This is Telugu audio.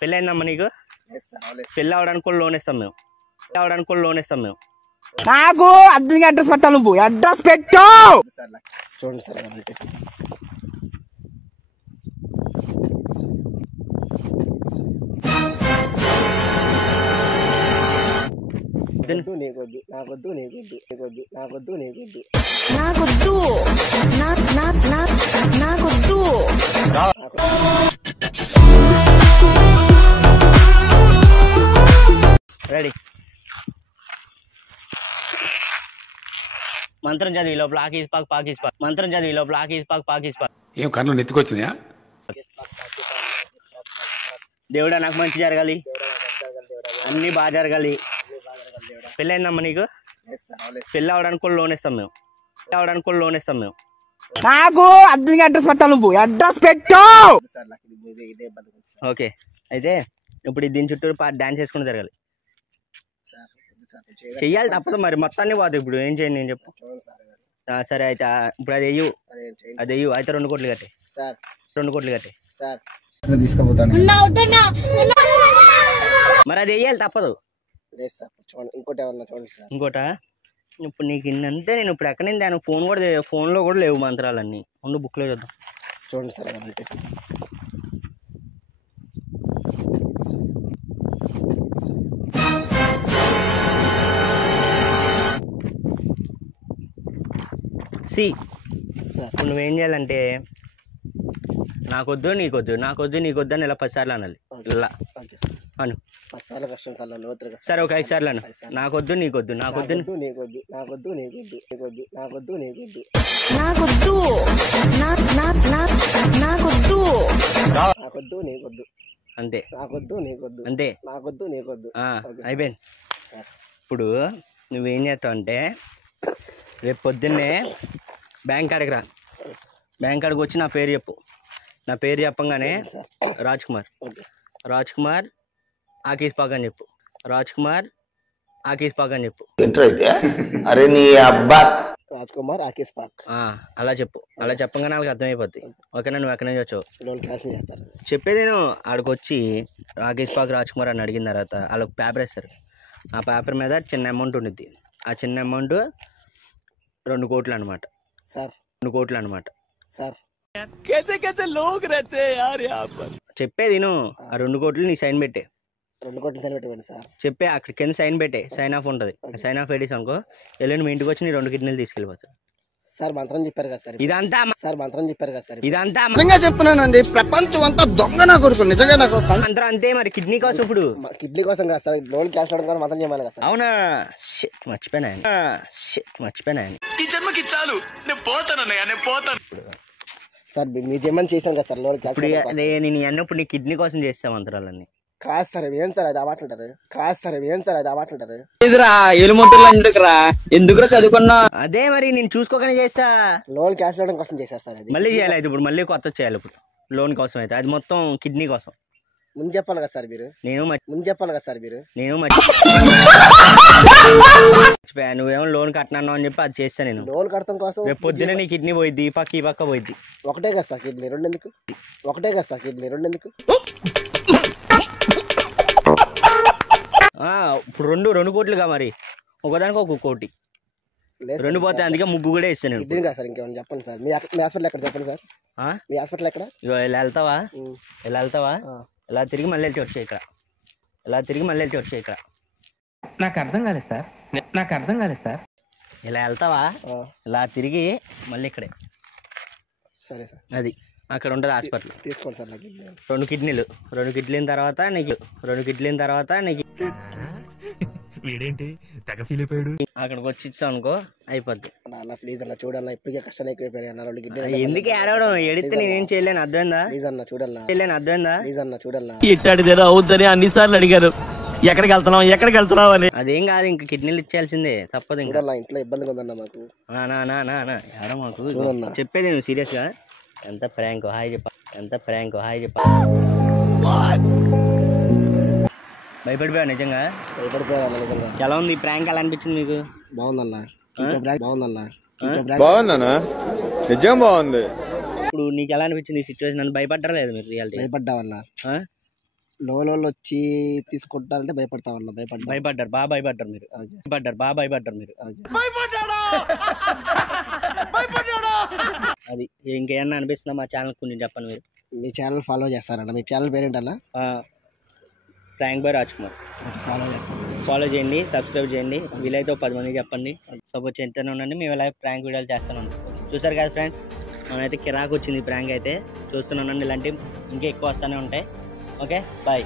పెళ్ళైందమ్మా నీకు? పెళ్ళి అవడానికి కూడా లోన్ ఇస్తాం మేము. నాకు అర్జెంట్గా అడ్రస్ పెట్టాలి. నువ్వు అడ్రస్ పెట్టు. చూడండి సార్ రెడీ. మంత్రం చదివి లోపల మంత్రం చదివి లోపల ఏం కళ్ళు నెత్తుకొచ్చినాయా? దేవుడా నాకు మంచి జరగాలి, అన్ని బాగా జరగాలి. పెళ్ళైందమ్మా నీకు? పెళ్ళి అవడానికి కూడా లోన్ ఇస్తాం మేము. నాకు అర్జెంట్గా అడ్రస్ పెట్టాలి. నువ్వు అడ్రస్ పెట్టు. ఓకే, అయితే ఇప్పుడు దీని చుట్టూ డాన్స్ చేసుకుని జరగాలి. చెయ్యాలి, తప్పదు మరి. మొత్తాన్ని పోదు. ఇప్పుడు ఏం చేయండి నేను చెప్పు. సరే అయితే ఇప్పుడు అది వెయ్యు అయితే 2 కోట్లు కట్టే. 2 కోట్లు కట్టే. మరి అది వెయ్యాలి, తప్పదు. ఇంకోట ఇప్పుడు నీకు ఇన్నంతే. నేను ఇప్పుడు ఎక్కడ నేను ఫోన్లో కూడా లేవు మంత్రాలన్నీ. ముందు బుక్లో చూద్దాం. చూడండి సార్ ఇప్పుడు నువ్వేం చేయాలంటే నాకొద్దు నీకొద్దు అని ఇలా 10 సార్లు అనాలి. ఇలా అను. సరే ఒక 5 సార్లు అను. నాకొద్దు నీకొద్దు అంతే. అయిపోయింది. ఇప్పుడు నువ్వేం చేస్తావు అంటే రేపు పొద్దున్నే బ్యాంక్ కాడికి రా. బ్యాంక్ కాడికి వచ్చి నా పేరు చెప్పు. నా పేరు చెప్పంగానే రాజ్ కుమార్ ఆకీస్ పాక్ అని చెప్పు. అరే నీ అబ్బా రాజ్ కుమార్ ఆకీస్ పాక్ అలా చెప్పు. అలా చెప్పంగానే వాళ్ళకి అర్థమైపోద్ది. ఓకేనా? నువ్వు ఎక్కడి నుంచి వచ్చావు చెప్పేది నేను. ఆడికి వచ్చి ఆకీస్ పాక్ రాజ్ కుమార్ అని అడిగిన తర్వాత వాళ్ళకి పేపర్ ఇస్తారు. ఆ పేపర్ మీద చిన్న అమౌంట్ ఉండిద్ది. ఆ చిన్న అమౌంట్ 2 కోట్లు అనమాట. 2 కోట్లు అనమాట. చెప్పేది నువ్వు. ఆ 2 కోట్లు నీ సైన్ పెట్టే. 2 కోట్లు సైన్ పెట్టండి సార్. చెప్పే అక్కడ కింద సైన్ పెట్టే. సైన్ ఆఫ్ ఉంటుంది. సైన్ ఆఫ్ పెట్టేసి అనుకో ఎల్లుండి మీ ఇంటికి వచ్చి నీ 2 కిడ్నీలు తీసుకెళ్ళిపోతారు. సార్ మంత్రం చెప్పారు కదా సార్. ఇదంతా నిజంగా చెప్తున్నానండి, ప్రపంచం అంతా దొంగ నా కొడుకు. నిజంగా నాకు మంత్రం అంతే. మరి కిడ్నీ కోసం ఇప్పుడు కిడ్నీ కోసం కాదు సార్, లోన్ క్యాష్ అవడం కానీ మంత్రం చేయమని కదా సార్. అవునా? మర్చిపోయినా. ఈ జన్మకి చాలు, నేను పోతాను. సార్ మీరు ఏమని చేశాను కదా సార్ లోన్ క్యాష్. నేను అన్నప్పుడు నీ కిడ్నీ కోసం చేస్తా మంత్రాలన్నీ. కాదు సార్ ఏం సార్ అది అవాటంటారు. ఎదురా ఎలుమంటులు ఎందుకురా చదువుకున్నా? అదే మరి నేను చూసుకోకనే చేస్తా. లోన్ క్యాష్ అవడం కోసం చేశారు సార్. అది మళ్ళీ చేయాలి. ఇప్పుడు మళ్ళీ కొత్త చేయాలి. ఇప్పుడు లోన్ కోసం అయితే అది మొత్తం కిడ్నీ కోసం. ముందు చెప్పాలి కదా సార్ మీరు. నేను మర్చిపోయా. నువ్వేమో లోన్ కట్టినాను అని చెప్పి అది చేస్తా. నేను లోన్ కట్టడం కోసం రేపు పొద్దునే నీ కిడ్నీ పోయిద్ది, ఈ పక్క పోయిద్ది. ఒకటే కదా సార్ కిడ్నీ, 2 ఎందుకు? ఇప్పుడు 2 కోట్లుగా మరి ఒకదానికి 1 కోటి 2 పోతాయి. అందుకే 3 కూడా ఇస్తాను నేను. సార్ ఇంకేమన్నా చెప్పండి సార్. మీ హాస్పిటల్ ఎక్కడ చెప్పండి సార్. మీ హాస్పిటల్ ఎక్కడ? ఇలా వెళ్తావా ఇలా తిరిగి మళ్ళీ వచ్చాయి ఇక్కడ. నాకు అర్థం కాలేదు సార్. ఇలా వెళ్తావా ఇలా తిరిగి మళ్ళీ ఇక్కడే. సరే సార్. అది అక్కడ ఉంటుంది హాస్పిటల్. తీసుకోండి సార్. 2 కిడ్నీలు 2 కిడ్నీల తర్వాత నీకు వీడేంటి తెగ ఫీల్ అయిపోయాడు. అక్కడికి వచ్చి ఇచ్చావు అనుకో అయిపోద్ది. అన్న ప్లీజ్ అన్న చూడన్నా, ఇప్పటికే కష్టాలు ఎక్కువైపోయాయి అన్న. 2 కిడ్నీలు ఎందుకు ఏడవడం? ఎడితే నేనేం చేయలేను. అర్థమైందా? ప్లీజ్ అన్న చూడన్నా. ఇట్టాడిదేదో అవుద్దని అన్నిసార్లు అడిగారు. ఎక్కడికి వెళ్తున్నావు అని. అదేం కాదు, ఇంకా కిడ్నీలు ఇచ్చేయాల్సిందే, తప్పదు. ఇంకా ఇంట్లో ఇబ్బందిగా ఉందన్న మాకు. ఎవరో మాకు చెప్పేది నువ్వు సీరియస్ గా. ఎంత ప్రాంక్ హాయ్ చెప్పా. భయపడిపోయా నిజంగా. ఎలా ఉంది ప్రాంక్? ఎలా అనిపించింది మీకు? బాగుందన్నా. నిజం బాగుంది. ఇప్పుడు నీకు ఎలా అనిపించింది ఈ సిచ్యువేషన్? నన్ను భయపడ్డారా లేదు మీరు? రియాలిటీ భయపడ్డావన్నా. లోలో వచ్చి తీసుకుంటారంటే భయపడతా ఉన్నా. భయపడ్డారు బాగా భయపడ్డారు మీరు. అది ఇంకేమన్నా అనిపిస్తుందా మా ఛానల్ కొంచెం చెప్పండి. మీరు మీ ఛానల్ ఫాలో చేస్తారన్న? మీ ఛానల్ పేరేంటన్నా? Prank by Raj Kumar. Follow చేయండి, సబ్స్క్రైబ్ చేయండి, వీలైతే 10 మందికి చెప్పండి. సపోజ్ చేస్తూనే ఉండండి. మేము ఇలా ప్రాంక్ వీడియోలు చేస్తూనే ఉంటాం. చూసారు కదా ఫ్రెండ్స్, మనమైతే కిరాకు వచ్చింది ప్రాంక్ అయితే. చూస్తూనే ఉండండి, ఇలాంటివి ఇంకా ఎక్కువ వస్తూనే ఉంటాయి. Okay bye.